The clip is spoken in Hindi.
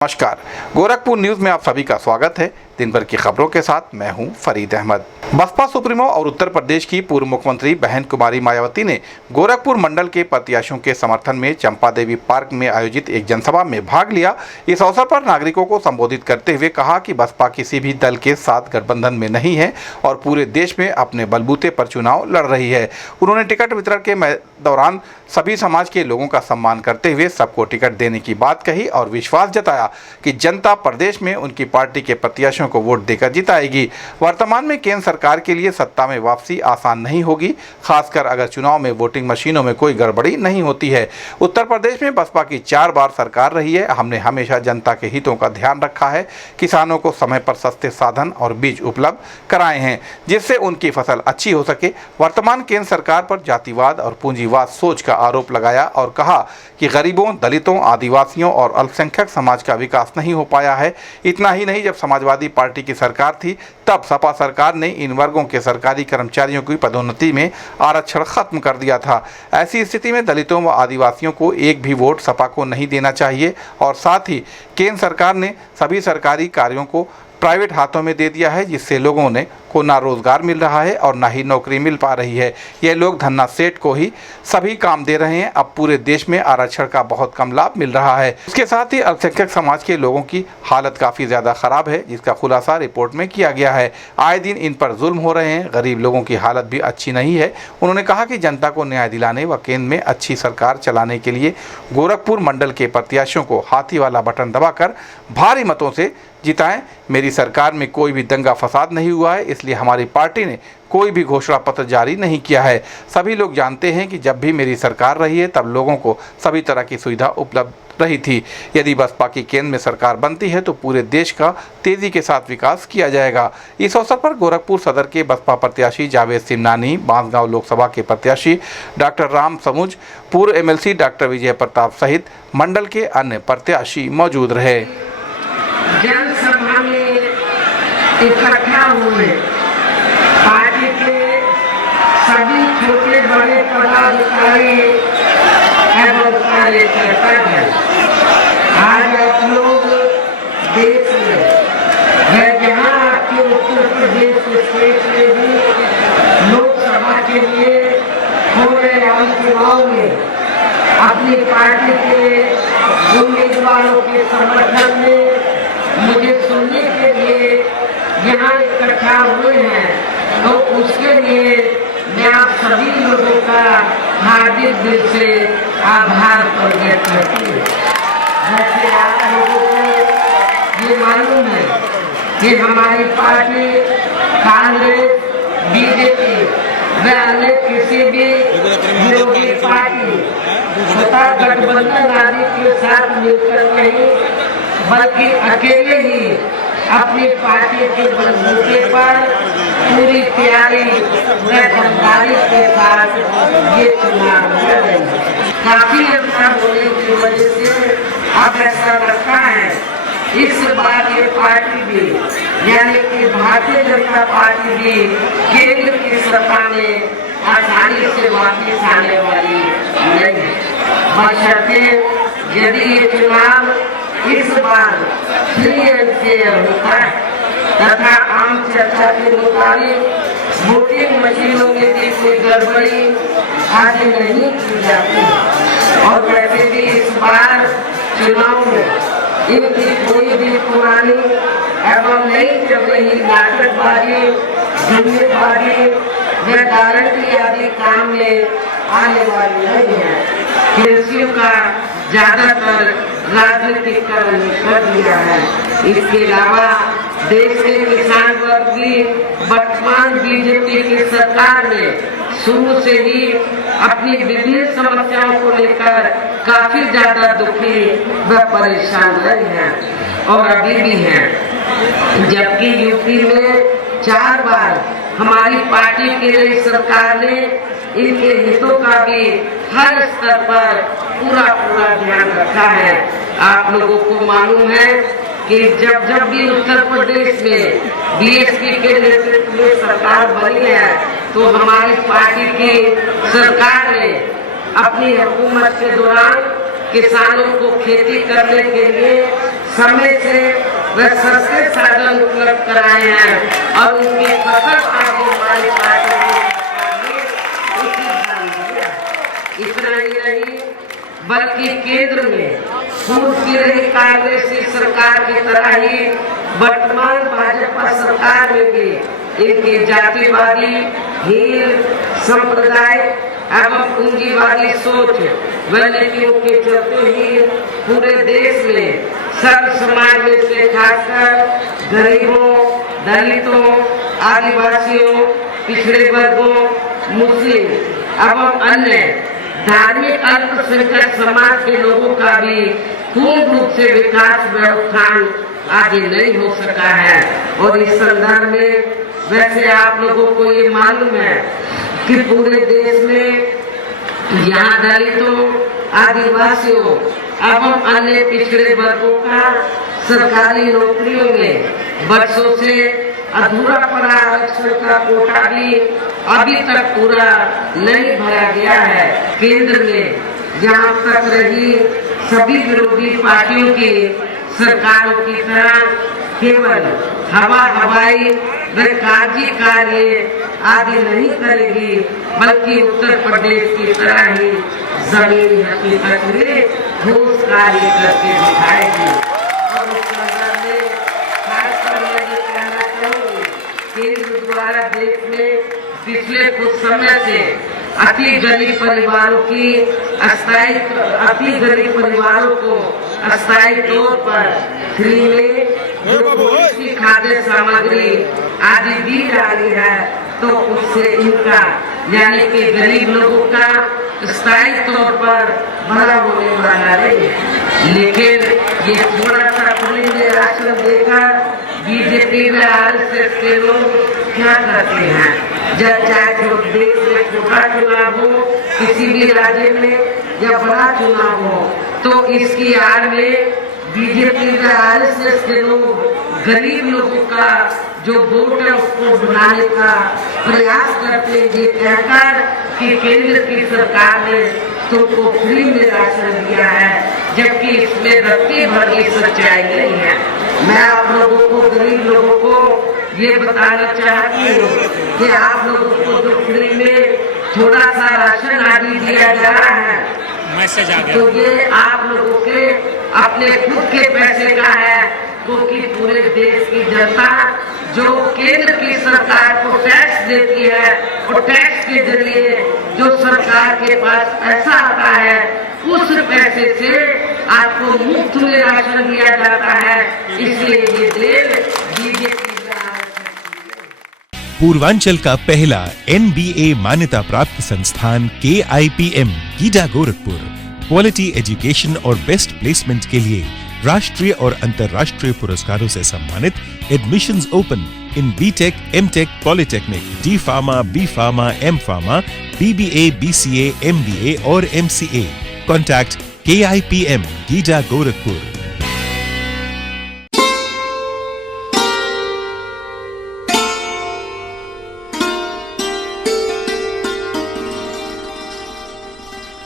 नमस्कार, गोरखपुर न्यूज में आप सभी का स्वागत है। दिन भर की खबरों के साथ मैं हूं फरीद अहमद। बसपा सुप्रीमो और उत्तर प्रदेश की पूर्व मुख्यमंत्री बहन कुमारी मायावती ने गोरखपुर मंडल के प्रत्याशियों के समर्थन में चंपा देवी पार्क में आयोजित एक जनसभा में भाग लिया। इस अवसर पर नागरिकों को संबोधित करते हुए कहा कि बसपा किसी भी दल के साथ गठबंधन में नहीं है और पूरे देश में अपने बलबूते पर चुनाव लड़ रही है। उन्होंने टिकट वितरण के दौरान सभी समाज के लोगों का सम्मान करते हुए सबको टिकट देने की बात कही और विश्वास जताया कि जनता प्रदेश में उनकी पार्टी के प्रत्याशियों को वोट देकर जिताएगी। वर्तमान में केंद्र सरकार के लिए सत्ता में वापसी आसान नहीं होगी, खासकर अगर चुनाव में वोटिंग मशीनों में कोई गड़बड़ी नहीं होती है। उत्तर प्रदेश में बसपा की 4 बार सरकार रही है। हमने हमेशा जनता के हितों का ध्यान रखा है, किसानों को समय पर सस्ते साधन और बीज उपलब्ध कराए हैं जिससे उनकी फसल अच्छी हो सके। वर्तमान केंद्र सरकार पर जातिवाद और पूंजीवाद सोच का आरोप लगाया और कहा कि गरीबों, दलितों, आदिवासियों और अल्पसंख्यक समाज का विकास नहीं हो पाया है। इतना ही नहीं, जब समाजवादी पार्टी की सरकार थी तब सपा सरकार ने इन वर्गों के सरकारी कर्मचारियों की पदोन्नति में आरक्षण खत्म कर दिया था। ऐसी स्थिति में दलितों व आदिवासियों को एक भी वोट सपा को नहीं देना चाहिए और साथ ही केंद्र सरकार ने सभी सरकारी कार्यों को प्राइवेट हाथों में दे दिया है, जिससे लोगों को ना रोजगार मिल रहा है और ना ही नौकरी मिल पा रही है। यह लोग धन्ना सेठ को ही सभी काम दे रहे हैं। अब पूरे देश में आरक्षण का बहुत कम लाभ मिल रहा है। इसके साथ ही अल्पसंख्यक समाज के लोगों की हालत काफ़ी ज़्यादा खराब है, जिसका खुलासा रिपोर्ट में किया गया है। आए दिन इन पर जुल्म हो रहे हैं। गरीब लोगों की हालत भी अच्छी नहीं है। उन्होंने कहा कि जनता को न्याय दिलाने व केंद्र में अच्छी सरकार चलाने के लिए गोरखपुर मंडल के प्रत्याशियों को हाथी वाला बटन दबाकर भारी मतों से जिताएं। मेरी सरकार में कोई भी दंगा फसाद नहीं हुआ है, इसलिए हमारी पार्टी ने कोई भी घोषणा पत्र जारी नहीं किया है। सभी लोग जानते हैं कि जब भी मेरी सरकार रही है तब लोगों को सभी तरह की सुविधा उपलब्ध रही थी। यदि बसपा की केंद्र में सरकार बनती है तो पूरे देश का तेजी के साथ विकास किया जाएगा। इस अवसर पर गोरखपुर सदर के बसपा प्रत्याशी जावेद सिमनानी, बांसगांव लोकसभा के प्रत्याशी डॉक्टर राम समुज, पूर्व एमएलसी डॉक्टर विजय प्रताप सहित मंडल के अन्य प्रत्याशी मौजूद रहे। जनसभा में इकट्ठा हुए पार्टी के सभी छोटे बड़े पदाधिकारी एवं कार्यकर्ता हैं। आज आप लोग देश में है, जहाँ आपके उत्तर प्रदेश स्टेट में भी लोकसभा के लिए हो रहे आम चुनाव में अपनी पार्टी के उम्मीदवारों के समर्थन में मुझे सुनने के लिए यहाँ इकट्ठा हुए हैं, तो उसके लिए मैं आप सभी लोगों का हार्दिक दिल से आभार प्रकट करती हूँ। वैसे आप लोगों को ये मालूम है कि हमारी पार्टी कांग्रेस, बीजेपी व अन्य किसी भी विरोधी पार्टी तथा गठबंधन आदि के साथ मिलकर नहीं, बल्कि अकेले ही अपनी पार्टी के बलबूते पर पूरी तैयारी व ईमानदारी के साथ ये चुनाव लड़ रही है। काफी अच्छा होने की वजह से अब ऐसा लगता है इस बार ये पार्टी भी, यानी कि भारतीय जनता पार्टी भी केंद्र की सत्ता में आसानी से वापस आने वाली नहीं है। बशर्ते यदि ये चुनाव इस बार फ्री एंड फेयर होता है तथा आम चर्चा के मुताबिक वोटिंग मशीनों में भी कोई गड़बड़ी आदि नहीं की जाती और वैसे भी इस बार चुनाव में इनकी कोई भी पुरानी एवं नई चल रही नाटकबाजी, जुम्मेबाजी व गारंटी आदि काम में आने वाली नहीं है। कृषियों का ज्यादातर राजनीतिकरण कर दिया है। इसके अलावा देश के किसान वर्ग भी वर्तमान बीजेपी की सरकार ने शुरू से ही अपनी विभिन्न समस्याओं को लेकर काफी ज्यादा दुखी व परेशान रहे हैं और अभी भी हैं। जबकि यूपी में 4 बार हमारी पार्टी की नई सरकार ने इनके हितों का भी हर स्तर पर पूरा ध्यान रखा है। आप लोगों को मालूम है कि जब भी उत्तर प्रदेश में बीएसपी के नेतृत्व में सरकार बनी है तो हमारी पार्टी की सरकार ने अपनी हुकूमत के दौरान किसानों को खेती करने के लिए समय से व सस्ते साधन उपलब्ध कराए हैं और उनके फसल आदि हमारी पार्टी ने उचित दाम दिया। इतना ही नहीं बल्कि केंद्र में पूर्व की रही कांग्रेसी सरकार की तरह ही वर्तमान भाजपा सरकार में भी इनकी जातिवादी हीन संप्रदाय एवं पूंजीवादी सोच व नीतियों के चलते ही पूरे देश में सर्व समाज में से खासकर गरीबों, दलितों, आदिवासियों, पिछड़े वर्गों, मुस्लिम एवं अन्य धार्मिक अल्पसंख्यक समाज के लोगों का भी पूर्ण रूप से विकास व उत्थान आगे नहीं हो सका है। और इस संदर्भ में वैसे आप लोगों को ये मालूम है कि पूरे देश में यहाँ दलितों, आदिवासियों एवं अन्य पिछड़े वर्गों का सरकारी नौकरियों में वर्षों से अधूरा पड़ा आरक्षण का कोटा भी अभी तक पूरा नहीं भरा गया है। केंद्र में जहाँ तक रही सभी विरोधी पार्टियों की सरकारों की तरह केवल हवाई व कागजी कार्य आदि नहीं करेगी, बल्कि उत्तर प्रदेश की तरह ही जमीनी हकीकत में ठोस कार्य करके दिखाएगी। और इस संदर्भ में खासकर मैं ये कहना चाहूँगी, केंद्र द्वारा देश में पिछले कुछ समय से अति गरीब परिवारों को अस्थायी तौर पर फ्री में जो खाद्य सामग्री आदि दी जा रही है, तो उससे इनका यानी कि गरीब लोगों का स्थायी तौर पर भला होने वाला है। लेकिन ये थोड़ा सा फ्री में राशन देकर बीजेपी व आरएसएस के लोग क्या करते हैं, जब चाहे देश में छोटा चुनाव हो, किसी भी राज्य में या बड़ा चुनाव हो, तो इसकी आड़ में बीजेपी व आरएसएस के लोग गरीब लोगों का जो वोट है उसको बनाने का प्रयास करते हैं, ये कहकर कि केंद्र की सरकार ने तुमको फ्री में राशन दिया है, जबकि इसमें रत्ती भर की सच्चाई नहीं है। मैं आप लोगों को, गरीब लोगों को ये बताना चाहती हूँ कि आप लोगों को जो फ्री में थोड़ा सा राशन आदि दिया जा रहा है, मैसेज आ गया, तो ये आप लोगों के अपने खुद के पैसे का है, क्योंकि पूरे देश की जनता जो केंद्र की सरकार को टैक्स देती है, और टैक्स के जरिए जो सरकार के पास पैसा आता है, उस पैसे से आपको मुफ्त में राशन दिया जाता है। इसलिए ये देश बीजेपी पूर्वांचल का पहला NBA मान्यता प्राप्त संस्थान KIPM GIDA Gorakhpur quality education और बेस्ट प्लेसमेंट के लिए राष्ट्रीय और अंतर्राष्ट्रीय पुरस्कारों से सम्मानित। Admissions open in BTech, MTech, Polytechnic, D Pharma, B Pharma, M Pharma, BBA, BCA, MBA और MCA. Contact KIPM GIDA Gorakhpur